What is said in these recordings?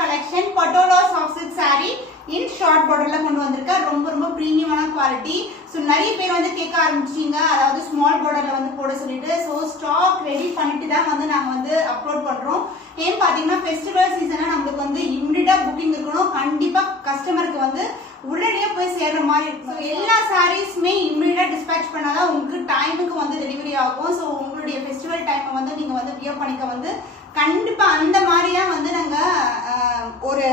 collection Patola soft silk saree in short border la kondu vandirukka romba premium ana quality so nariya per vandu kekka aarambicheenga adhaadu small border la vandu poda solittu so stock ready pannittu da vandu naanga vandu upload pandrom ஏன் பாத்தீங்கன்னா festival season நமக்கு வந்து இமிடியேட்டா booking இருக்கணும் கண்டிப்பா கஸ்டமருக்கு வந்து உடனடியா போய் சேர்ற மாதிரி இருக்கும் சோ எல்லா sareesமே இமிடியேட்டா dispatch பண்ணாதான் உங்களுக்கு டைமுக்கு வந்து டெலிவரி ஆகும் சோ உங்களுடைய festival டைம் வந்து நீங்க வந்து வியர் பண்ணிக்க வந்து கண்டிப்பா அந்த மாதிரி தான் வந்து நாங்க ஒரு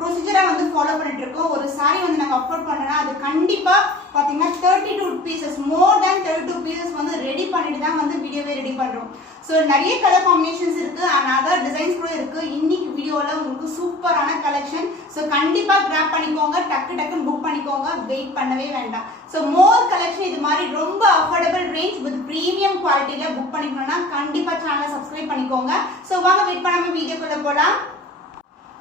ப்ரொசீஜரா வந்து ஃபாலோ பண்ணிட்டு இருக்கோம் ஒரு saree வந்து நாங்க அப்லோட் பண்ணனா அது கண்டிப்பா பாத்தீங்கன்னா 32 pieces more than 32 pieces வந்து ரெடி பண்ணிட்டு தான் வந்து வீடியோவே ரெடி பண்றோம் சோ நிறைய கலர் காம்பினேஷன்ஸ் இருக்கு and other டிசைன்ஸ் கூட இருக்கு இன்னைக்கு வீடியோல உங்களுக்கு சூப்பரான கலெக்ஷன் சோ கண்டிப்பா கிராப் பண்ணிக்கோங்க டக்கு புக் பண்ணிக்கோங்க வெயிட் பண்ணவே வேண்டாம் சோ மோர் கலெக்ஷன் இது மாதிரி ரொம்ப அஃபோர்டபிள் ரேஞ்ச் வித் பிரீமியம் குவாலிட்டில புக் பண்ணிக்கணும்னா கண்டிப்பா சேனலை சப்ஸ்கிரைப் பண்ணிக்கோங்க சோ வாங்க வெயிட் பண்ணாம வீடியோக்குள்ள போலாம்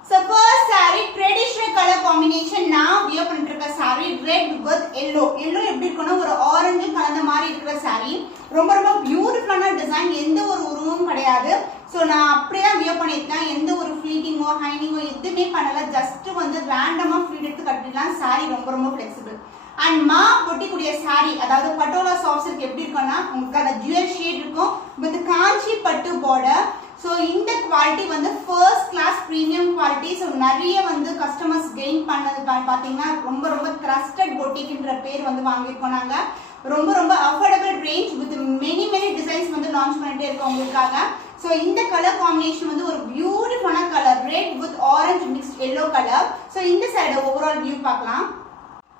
So first saree traditional color combination நான் wear பண்ணிட்டு இருக்க saree red with yellow எப்படி இருக்குன்னா ஒரு ஆரஞ்சு கலந்த மாதிரி இருக்கிற saree ரொம்ப பியூட்டிஃபுல்லான டிசைன் எந்த ஒரு உருவமும் கிடையாது சோ நான் அப்படியே தான் wear பண்ணிருக்கேன் எந்த ஒரு ஃப்ளீட்டிங்கோ ஹைனிங்கோ எதுவுமே பண்ணல ஜஸ்ட் வந்து ரேண்டமா ஃப்ளீட் எடுத்து கட்டிடலாம் saree ரொம்ப ஃப்ளெக்சிபிள் and மா பொட்டிக்கூடிய saree அதாவது பட்டோலா சாஃப்ட் silk எப்படி இருக்குன்னா உங்களுக்கு அந்த ஜுவல் ஷேட் இருக்கும் with காஞ்சி பட்டு border so இந்த குவாலிட்டி வந்து first class premium quality so நிறைய வந்து கஸ்டமர்ஸ் கெயின் பண்ணது பாத்தீங்கன்னா ரொம்ப ட்ரஸ்டட் பொட்டிக்ன்ற பேர் வந்து வாங்கியிருக்கோம் நாங்க ரொம்ப affordable range with many designs வந்து லான்ச் பண்ணிட்டே இருக்கோம் உங்களுக்காக சோ இந்த கலர் காம்பினேஷன் வந்து ஒரு பியூட்டிஃபுல்லான colour red with orange mixed yellow colour so இந்த சைடு ஓவரால் வியூ பார்க்கலாம்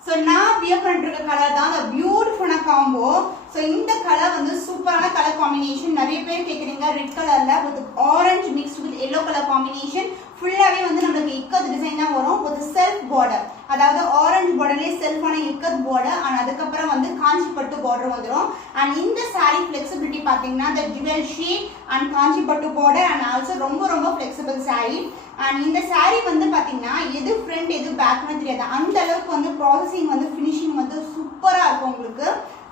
சோ நான் வியர் பண்ணிருக்க கலர் தான் the beautiful combo சோ இந்த கலர் வந்து சூப்பரான கலர் காம்பினேஷன் நிறைய பேர் கேக்குறீங்க ரெட் கலர்ல with orange mixed with yellow color combination ஃபுல்லாவே வந்து நமக்கு இக்கத் டிசைன் தான் வரும் with self border அதாவது ஆரஞ்சு borderலயே செல்ஃபான இக்கத் border and அதுக்கு அப்புறம் வந்து காஞ்சி பட்டு border வந்துரும் and இந்த saree flexibility பாத்தீங்கன்னா the jewel shade and காஞ்சி பட்டு border and also ரொம்ப flexible saree and இந்த saree வந்து பாத்தீங்கன்னா எது front எது பேக்னு தெரியாது அந்த அளவுக்கு வந்து processing வந்து finishing வந்து சூப்பரா இருக்கும் உங்களுக்கு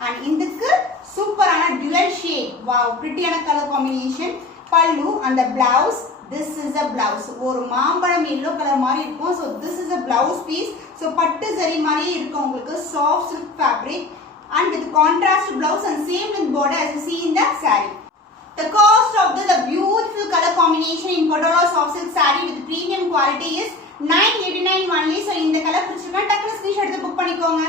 and இதுக்கு சூப்பரான dual shade wow prettyயான color combination pallu and the blouse this is a blouse ஒரு மாம்பழம் yellow color மாதிரி இருக்கும் so this is a blouse piece so பட்டு சரி மாதிரி இருக்கும் உங்களுக்கு soft silk fabric and with contrast blouse and same with border as you see in the saree the cost of the beautiful color combination in Patola soft silk saree with premium quality is 989 only so இந்த colour பிடிச்சிருக்கா டக்குனு screenshot எடுத்து book பண்ணிக்கோங்க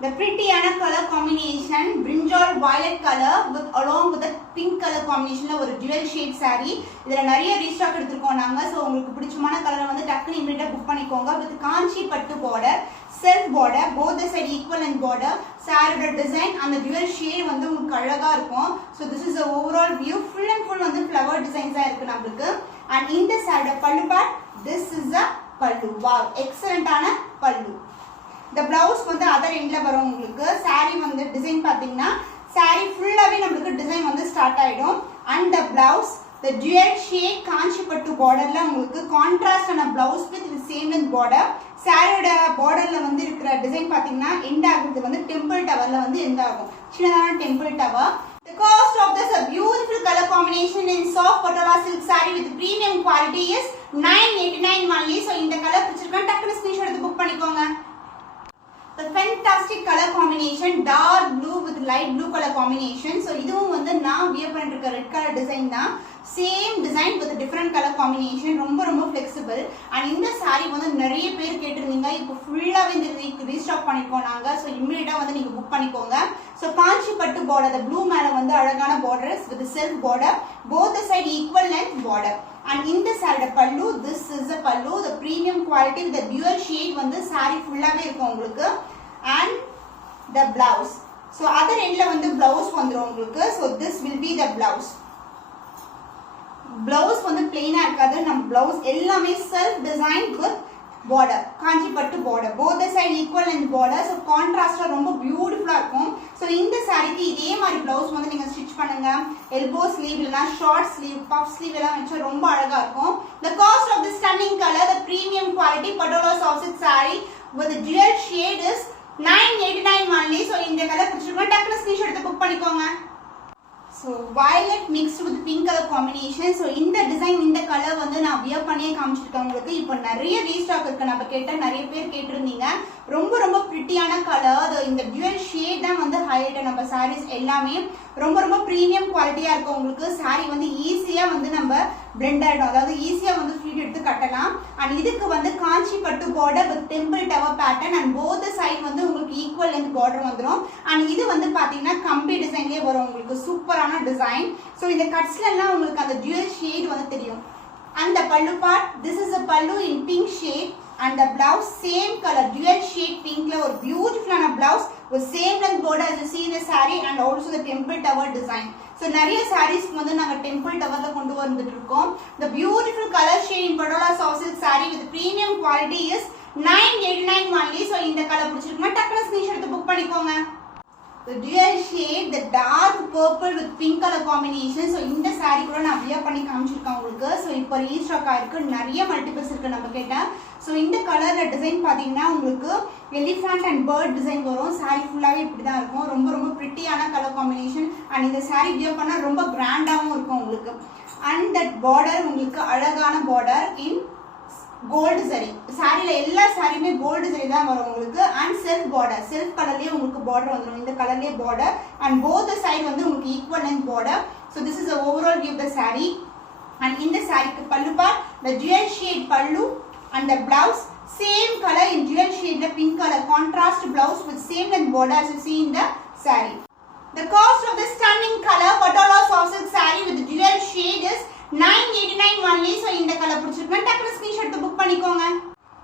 the pretty color combination brinjal violet color with along with the pink color combination ஒரு dual shade saree இதல நிறைய restock எடுத்துறோம் நாங்க so உங்களுக்கு பிடிச்சமான கலரை வந்து டக்குனு இமிடியேட்டா புக் பண்ணிக்கோங்க with காஞ்சி பட்டு border self border both the side equal and border saree design and the dual shade வந்து உங்களுக்கு அழகா இருக்கும் so this is the overall view full and full வந்து flower designs ஆ இருக்கு நமக்கு and இந்த saree pallu part this is a pallu wow excellent ஆன pallu the blouse வந்து other endல வரும் உங்களுக்கு saree வந்து டிசைன் பாத்தீங்கன்னா saree ஃபுல்லாவே நமக்கு டிசைன் வந்து ஸ்டார்ட் ஆயிடும் and the blouse the dual shade காஞ்சி பட்டு borderல உங்களுக்கு கான்ட்ராஸ்ட் ஆன blouse with the same length border saree-ஓட borderல வந்து இருக்கிற டிசைன் பாத்தீங்கன்னா எண்ட் ஆகுது வந்து டெம்பிள் டவர்ல வந்து எண்ட் ஆகும் சின்னதான temple tower the cost of this a beautiful color combination in soft Patola silk saree with premium quality is 989 only so இந்த colour பிடிச்சிருக்கா டக்குனு ஸ்கிரீன்ஷாட் எடுத்து புக் பண்ணிக்கோங்க the fantastic color combination dark blue with light blue color combination so இதுவும் வந்து நான் wear பண்ணிட்டு இருக்க red color design தான் same design with different color combination ரொம்ப flexible and இந்த saree வந்து நிறைய பேர் கேட்டிருந்தீங்க இப்போ ஃபுல்லாவே இந்த ரீஸ்டாக் பண்ணிருக்கோம் நாங்க so இமிடியேட்டா வந்து நீங்க புக் பண்ணிக்கோங்க so காஞ்சி பட்டு border the blue மேல வந்து அழகான borders with self border both the side equal length border and in the saree pallu this is a pallu the premium quality with the dual shade வந்து saree ஃபுல்லாவே இருக்கும் உங்களுக்கு and the blouse so other endல வந்து blouse வந்துரும் உங்களுக்கு so this will be the blouse வந்து plain-ஆ இருக்காது நம்ம blouse எல்லாமே self designed with border, காஞ்சி பட்டு border, both the side equal length border, so contrast ரொம்ப பியூட்டிஃபுல்லா இருக்கும். so இந்த சாரிக்கு இதே மாதிரி blouse வந்து நீங்க ஸ்டிட்ச் பண்ணுங்க. elbow sleeve இல்லனா short sleeve, puff sleeve எல்லாம் வச்சா ரொம்ப அழகா இருக்கும். the cost of this stunning color, the premium quality Patola soft silk saree with the dual shade is 989 only. so இந்த கலர் பிடிச்சிருக்கா டக்குனு ஸ்கிரீன்ஷாட் எடுத்து புக் பண்ணிக்கோங்க. so violet mixed with pink color combination. so இந்த design இந்த colour வந்து நான் wear பண்ணியே காமிச்சிருக்கேன் உங்களுக்கு. இப்போ நிறைய ரீஸ்டாக் இருக்கு. நம்ம கேட்ட நிறைய பேர் கேட்டிருந்தீங்க. ரொம்ப ரொம்ப பிரிட்டியான கலர். இந்த dual shade தான் வந்து ஹைலைட். நம்ம sarees எல்லாமே ரொம்ப ரொம்ப பிரீமியம் குவாலிட்டியா இருக்கும். உங்களுக்கு saree வந்து ஈஸியா வந்து நம்ம blend ஆயிடும். அதாவது ஈஸியா வந்து ஃப்ளீட் எடுத்து கட்டலாம். and இதுக்கு வந்து காஞ்சி பட்டு border with temple tower pattern and both the side வந்து உங்களுக்கு equal length border வந்துரும். and இது வந்து பாத்தீங்கன்னா கம்பி டிசைன்லயே வரும். உங்களுக்கு சூப்பரான டிசைன். so இந்த கட்ஸ்ல எல்லாம் உங்களுக்கு அந்த dual shade வந்து தெரியும். and the pallu part, this is a pallu in pink shade and the blouse same color dual shade pinkல ஒரு beautiful blouse with same length border as you see in the saree and also the temple tower design. so நிறைய sarees வந்து நாங்க temple towerல கொண்டு வந்துட்டு இருக்கோம். the beautiful color shade in Patola soft silk saree with premium quality is 989 only. so இந்த colour பிடிச்சிருக்குமா டக்குனு screenshot எடுத்து book பண்ணிக்கோங்க. the dual shade, the dark purple with pink color combination. so இந்த saree கூட நான் வியர் பண்ணி காமிச்சிருக்கேன் உங்களுக்கு. so இப்போ ரீஸ்டாக் ஆயிருக்கு. நிறைய மல்டிபிள்ஸ் இருக்கு நம்ம கேட்ட. so இந்த கலர்ல டிசைன் பாத்தீங்கன்னா உங்களுக்கு எலிஃபண்ட் அண்ட் பேர்ட் டிசைன் வரும். saree ஃபுல்லாவே இப்படி தான் இருக்கும். ரொம்ப ரொம்ப பிரிட்டியான கலர் காம்பினேஷன். and இந்த saree வியர் பண்ணா ரொம்ப கிராண்டாவும் இருக்கும் உங்களுக்கு. and that border உங்களுக்கு அழகான border in gold zari. சாரில எல்லா சாரியுமே gold zari தான் வரும் உங்களுக்கு. and self border, self கலர்லயே உங்களுக்கு border வந்துரும். இந்த கலர்லயே border and both the side வந்து உங்களுக்கு equal length border. so this is the overall view of the saree. and இந்த சாரிக்கு pallu part, the dual shade pallu and the blouse same color in dual shade the pink color contrast blouse with same length border as you see in the saree. the cost of this stunning color Patola soft silk saree with the dual shade is 989 only. so இந்த colour பிடிச்சிருக்கா டக்குனு screenshot எடுத்து book பண்ணிக்கோங்க.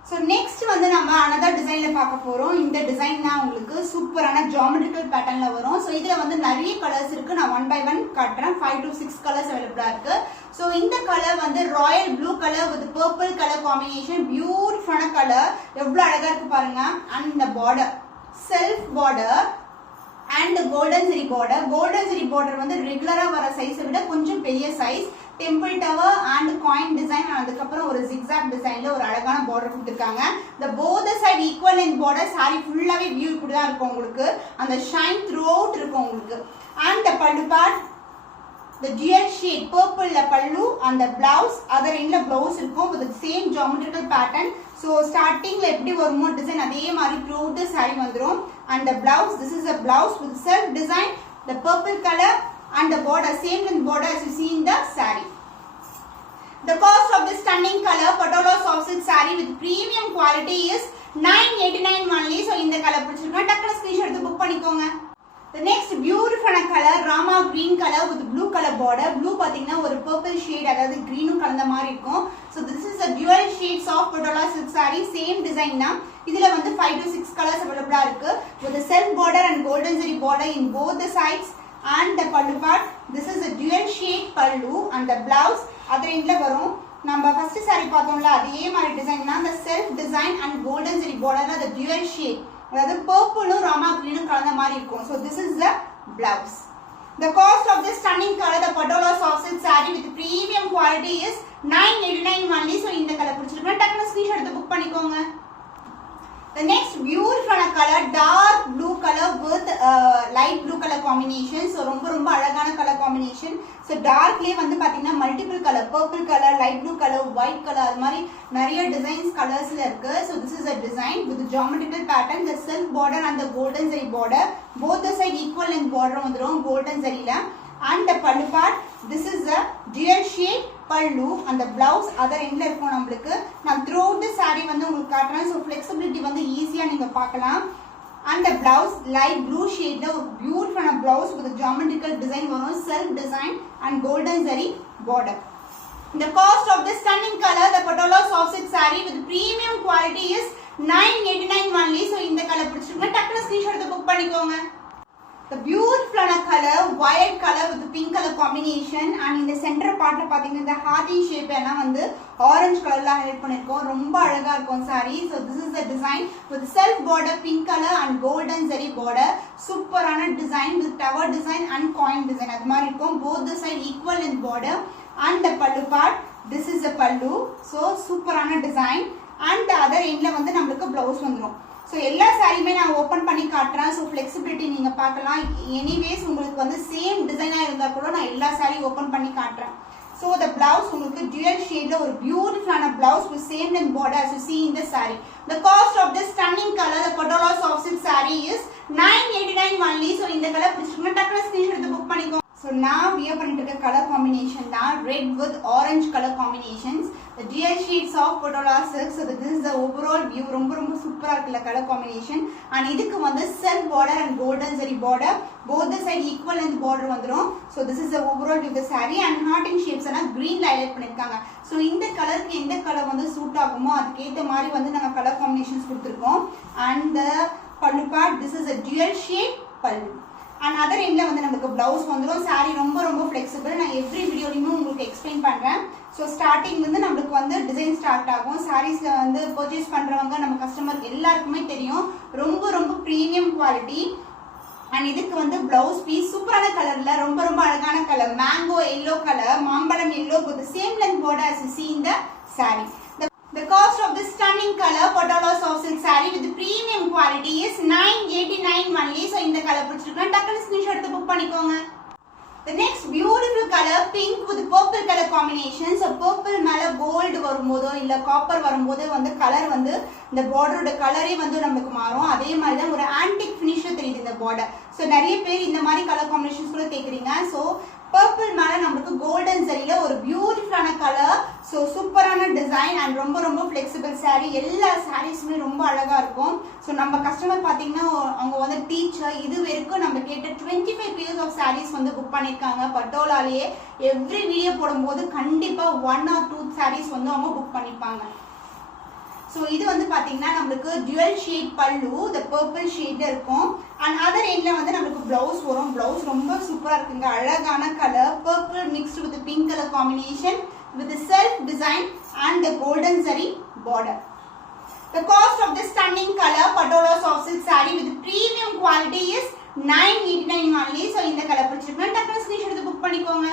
so next வந்து நம்ம another designல பார்க்க போறோம். இந்த டிசைன் தான் உங்களுக்கு சூப்பரான geometrical patternல வரும். so இதுல வந்து நிறைய கலர்ஸ் இருக்கு. நான் one by one காட்றேன். 5 to 6 கலர்ஸ் அவேலபிளா இருக்கு. so இந்த கலர் வந்து royal blue colour with purple colour combination. பியூட்டிஃபுல்லான கலர். எவ்வளவு அழகா இருக்கு பாருங்க. and the border self border and golden zari border. golden zari border வந்து ரெகுலரா வர சைஸை விட கொஞ்சம் பெரிய size. temple tower and coin design அதுக்கப்புறம் ஒரு zigzag designல ஒரு அழகான border கொடுத்திருக்காங்க. the both the side equal length border. saree ஃபுல்லாவே view இப்படி தான் இருக்கும் உங்களுக்கு. அந்த shine throughout இருக்கும் உங்களுக்கு. and the pallu part, the dual shade purple la pallu and the blouse other end la blouse இருக்கும் with the same geometrical pattern. so starting la எப்படி வருமோ டிசைன் அதே மாதிரி throughout the saree வந்துரும். and the blouse, this is a blouse with self design, the purple color and the border same length border as you see in the saree. the cost of this stunning color Patola soft silk saree with premium quality is 989 only. so இந்த colour பிடிச்சிருக்கா டக்குனு screenshot எடுத்து book பண்ணிக்கோங்க. the next beautiful color rama green color with blue color border. blue பாத்தீங்கன்னா ஒரு purple shade அதாவது greenும் கலந்த மாதிரி இருக்கும். so this is a dual shade soft Patola silk saree same design தான். இதுல வந்து 5 to 6 colors available இருக்கு with a self border and golden zari border in both the sides. and the pallu part, this is a dual shade pallu and the blouse other endல வரும். நம்ம first saree பார்த்தோம்ல அதே மாதிரி design தான். the self design and golden zari borderல the dual shade அதாவது purpleும் ராமா greenும் கலந்த மாதிரி இருக்கும். so this is the blouse. the cost of this stunning color the Patola soft silk saree with premium quality is 989 only. so இந்த colour பிடிச்சிருக்கா டக்குனு screenshot எடுத்து book பண்ணிக்கோங்க. the next beautiful color dark blue color with light blue color combination. so ரொம்ப ரொம்ப அழகான color combination. so darkலயே வந்து பாத்தீங்கன்னா multiple color purple color light blue color white color அது மாதிரி நிறைய designs colorsல இருக்கு. so this is a design with the geometrical pattern, the self border and the golden zari border. both the side equal length border வந்துரும் golden zariல. and the pallu part, this is a dual shade pallu and the blouse other endல இருக்கும் நமக்கு. நான் throughout the saree வந்து உங்களுக்கு காட்றேன். so flexibility வந்து ஈஸியா நீங்க பார்க்கலாம். and the blouse light blue shadeல ஒரு beautiful blouse with a geometrical design வரும். self design and golden zari border. the cost of this stunning color the Patola soft silk saree with premium quality is 989 only. so இந்த colour பிடிச்சிருக்கா டக்குனு screenshot எடுத்து book பண்ணிக்கோங்க. the beautiful color color, violet color with pink color combination, and in the center part la pathina the hearty shape ena vandu orange color la highlight பண்ணிருக்கோம். ரொம்ப அழகா இருக்கும் saree. So this is the design with self border pink color and golden zari border. சூப்பரான design with tower design and coin design. அது மாதிரி இருக்கும். Both the side equal in border and the pallu part. This is the pallu. So சூப்பரான design and the other end la வந்து நமக்கு blouse வந்துரும். So எல்லா சாரியுமே நான் ஓபன் பண்ணி காட்றேன். So flexibility நீங்க பார்க்கலாம். எனிவேஸ் உங்களுக்கு வந்து சேம் டிசைனா இருந்தா கூட நான் எல்லா சாரி ஓபன் பண்ணி காட்றேன். So the blouse உங்களுக்கு dual shade ல ஒரு beautiful blouse with same length border as you see in the saree. The cost of this stunning color, the Patola soft silk saree is 989 only. So இந்த colour பிடிச்சிருந்தா டக்குனு screenshot எடுத்து book பண்ணிக்கோங்க. So now we are பண்ணிட்டு இருக்க color combination தான் red with orange color combinations. The dual shades of Patola silk. So this is the overall view. ரொம்ப சூப்பரா இருக்குல color combination. And இதுக்கு வந்து self border and golden zari border. Both the side equal length border வந்துரும். So this is the overall view of the saree and heart in shapes எல்லாம் green highlight பண்ணிருக்காங்க. So இந்த கலருக்கு எந்த colour வந்து suit ஆகுமோ அதுக்கு ஏத்த மாதிரி வந்து நாங்க color combinations கொடுத்திருக்கோம். And the pallu part, this is a dual shade pallu. And other end la வந்து நமக்கு blouse வந்துரும். saree ரொம்ப flexible. நான் every videoலயும் உங்களுக்கு explain பண்றேன். So starting வந்து நமக்கு வந்து டிசைன் ஸ்டார்ட் ஆகும். sareesல வந்து purchase பண்றவங்க நம்ம கஸ்டமர் எல்லாருக்குமே தெரியும். ரொம்ப premium quality. And இதுக்கு வந்து blouse piece சூப்பரான கலர்ல ரொம்ப அழகான கலர் mango yellow color, மாம்பழம் yellow with the same length border as you see in the saree. The cost of this stunning color Patola soft silk saree with premium quality is 989 only. So இந்த colour பிடிச்சிருக்கா டக்குனு screenshot எடுத்து book பண்ணிக்கோங்க. The next beautiful color pink with purple color combination. So purple மேல gold வரும்போதோ இல்ல copper வரும்போதோ வந்து colour வந்து இந்த borderோட கலரே வந்து நமக்கு மாறும். அதே மாதிரி தான் ஒரு antique finish தெரியுது இந்த border. So நிறைய பேர் இந்த மாதிரி color combinations கூட கேக்குறீங்க. So purple மேல நமக்கு golden zariல ஒரு பியூட்டிஃபுல்லான கலர். So சூப்பரான டிசைன் and ரொம்ப flexible saree. எல்லா சாரீஸ்மே ரொம்ப அழகா இருக்கும். So நம்ம கஸ்டமர் பாத்தீங்கன்னா அவங்க வந்து டீச்சர் இது வரைக்கும் நம்ம கேட்ட 25 pairs of sarees வந்து புக் பண்ணிருக்காங்க பட்டோலாலயே. எவ்ரி வீடியோ போடும்போது கண்டிப்பா 1 or 2 sarees வந்து அவங்க புக் பண்ணிப்பாங்க. So இது வந்து பாத்தீங்கன்னா நமக்கு dual shade pallu, the purple shade இருக்கும். And other end ல வந்து நமக்கு blouse வரும். blouse ரொம்ப சூப்பரா இருக்குங்க. அழகான color purple mixed with the pink color combination with the self design and the golden zari border. The cost of this stunning color Patola soft silk saree with premium quality is 989 only. So இந்த colour பிடிச்சிருக்கா டக்குனு screenshot எடுத்து book பண்ணிக்கோங்க.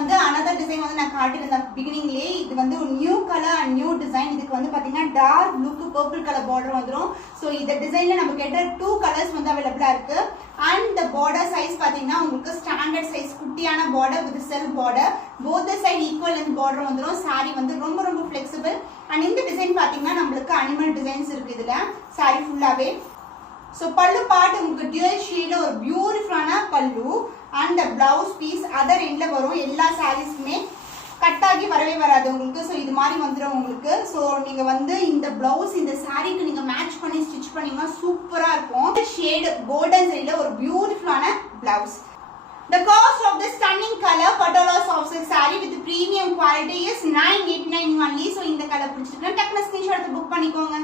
வந்து another design வந்து நான் காட்டியிருந்தேன் beginningலயே. இது வந்து ஒரு new colour and new design. இதுக்கு வந்து பாத்தீங்கன்னா டார்க் ப்ளூக்கு பர்பிள் கலர் border வந்துரும். சோ இந்த டிசைன்ல நமக்கு கேட்ட 2 கலர்ஸ் வந்து அவேலபிளா இருக்கு. and the border size பாத்தீங்கன்னா உங்களுக்கு ஸ்டாண்டர்ட் சைஸ் குட்டியான border with self border. both the side equal length border வந்துரும். saree வந்து ரொம்ப flexible. and இந்த டிசைன் பாத்தீங்கன்னா நமக்கு அனிமல் டிசைன்ஸ் இருக்கு இதுல saree ஃபுல்லாவே. So pallu part உங்களுக்கு dual shade ஒரு பியூட்டிஃபுல்லான pallu and the blouse piece other end ல வரும். எல்லா sareesமே கட் ஆகி வரவே வராது உங்களுக்கு. சோ இது மாதிரி வந்துரும் உங்களுக்கு. சோ நீங்க வந்து இந்த blouse இந்த sareeக்கு நீங்க மேட்ச் பண்ணி ஸ்டிட்ச் பண்ணீங்கன்னா சூப்பரா இருக்கும். ஷேட் கோல்டன் சரியில ஒரு பியூட்டிஃபுல்லான blouse. The cost of this stunning color Patola soft silk saree with premium quality is 989 only. So இந்த கலர் பிடிச்சிருக்கா டக்குனு ஸ்கிரீன்ஷாட் எடுத்து புக் பண்ணிக்கோங்க.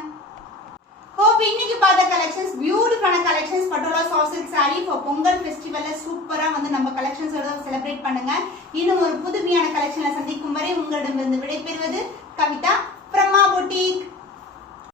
Hope இன்னைக்கு பார்த்த collections பியூட்டிஃபுல்லான collections Patola soft silk saree for Pongal ஃபெஸ்டிவல்ல சூப்பரா வந்து நம்ம collectionsோட செலிப்ரேட் பண்ணுங்க. இன்னும் ஒரு புதுமையான collectionல சந்திக்கும் வரை உங்களிடமிருந்து விடைபெறுவது கவிதா from Ma Boutique.